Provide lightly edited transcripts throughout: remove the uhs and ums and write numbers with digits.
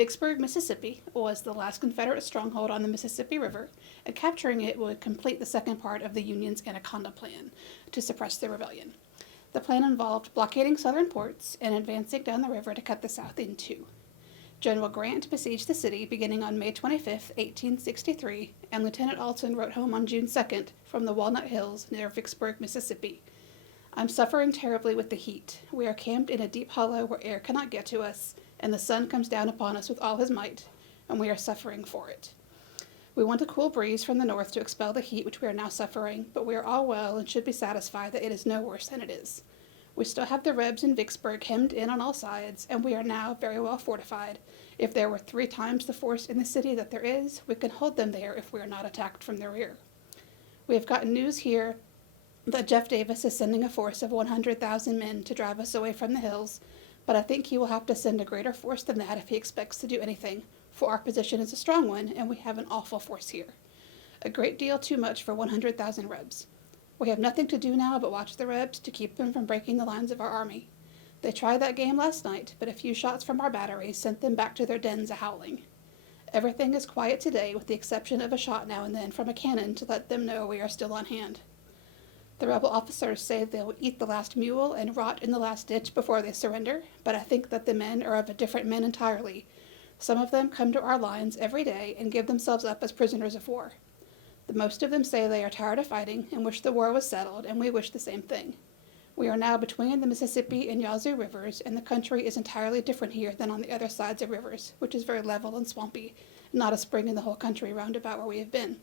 Vicksburg, Mississippi was the last Confederate stronghold on the Mississippi River, and capturing it would complete the second part of the Union's Anaconda Plan to suppress the rebellion. The plan involved blockading southern ports and advancing down the river to cut the South in two. General Grant besieged the city beginning on May 25, 1863, and Lieutenant Allton wrote home on June 2nd from the Walnut Hills near Vicksburg, Mississippi. I'm suffering terribly with the heat. We are camped in a deep hollow where air cannot get to us, and the sun comes down upon us with all his might, and we are suffering for it. We want a cool breeze from the north to expel the heat which we are now suffering, but we are all well and should be satisfied that it is no worse than it is. We still have the Rebs in Vicksburg hemmed in on all sides, and we are now very well fortified. If there were 3 times the force in the city that there is, we can hold them there if we are not attacked from the rear. We have gotten news here that Jeff Davis is sending a force of 100,000 men to drive us away from the hills, but I think he will have to send a greater force than that if he expects to do anything, for our position is a strong one, and we have an awful force here. A great deal too much for 100,000 Rebs. We have nothing to do now but watch the Rebs to keep them from breaking the lines of our army. They tried that game last night, but a few shots from our batteries sent them back to their dens a-howling. Everything is quiet today, with the exception of a shot now and then from a cannon to let them know we are still on hand. The rebel officers say they will eat the last mule and rot in the last ditch before they surrender, but I think that the men are of a different men entirely. Some of them come to our lines every day and give themselves up as prisoners of war. The most of them say they are tired of fighting and wish the war was settled, and we wish the same thing. We are now between the Mississippi and Yazoo rivers, and the country is entirely different here than on the other sides of rivers, which is very level and swampy, not a spring in the whole country round about where we have been.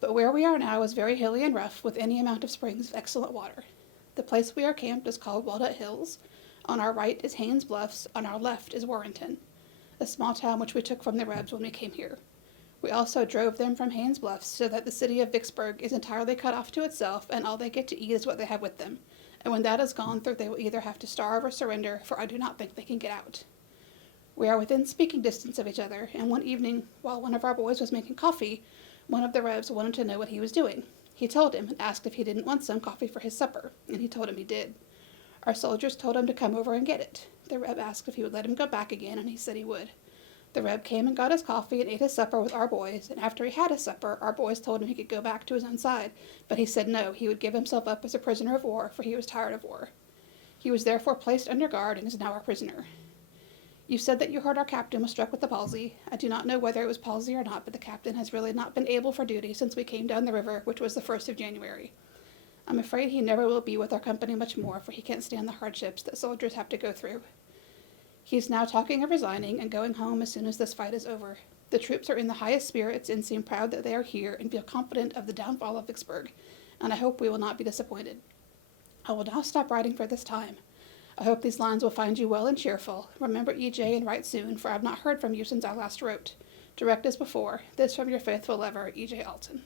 But where we are now is very hilly and rough, with any amount of springs of excellent water. The place we are camped is called Walnut Hills. On our right is Haynes Bluffs, on our left is Warrenton, a small town which we took from the Rebs when we came here. We also drove them from Haynes Bluffs so that the city of Vicksburg is entirely cut off to itself, and all they get to eat is what they have with them. And when that is gone through, they will either have to starve or surrender, for I do not think they can get out. We are within speaking distance of each other, and one evening, while one of our boys was making coffee, one of the Rebs wanted to know what he was doing. He told him and asked if he didn't want some coffee for his supper, and he told him he did. Our soldiers told him to come over and get it. The Reb asked if he would let him go back again, and he said he would. The Reb came and got his coffee and ate his supper with our boys, and after he had his supper, our boys told him he could go back to his own side, but he said no, he would give himself up as a prisoner of war, for he was tired of war. He was therefore placed under guard and is now our prisoner. You said that you heard our captain was struck with the palsy. I do not know whether it was palsy or not, but the captain has really not been able for duty since we came down the river, which was the 1st of January. I'm afraid he never will be with our company much more, for he can't stand the hardships that soldiers have to go through. He is now talking of resigning and going home as soon as this fight is over. The troops are in the highest spirits and seem proud that they are here and feel confident of the downfall of Vicksburg, and I hope we will not be disappointed. I will now stop writing for this time. I hope these lines will find you well and cheerful. Remember EJ and write soon, for I have not heard from you since I last wrote. Direct as before. This from your faithful ever, EJ Allton.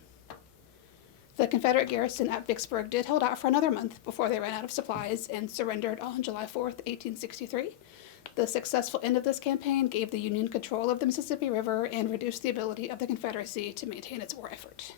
The Confederate garrison at Vicksburg did hold out for another month before they ran out of supplies and surrendered on July 4th, 1863. The successful end of this campaign gave the Union control of the Mississippi River and reduced the ability of the Confederacy to maintain its war effort.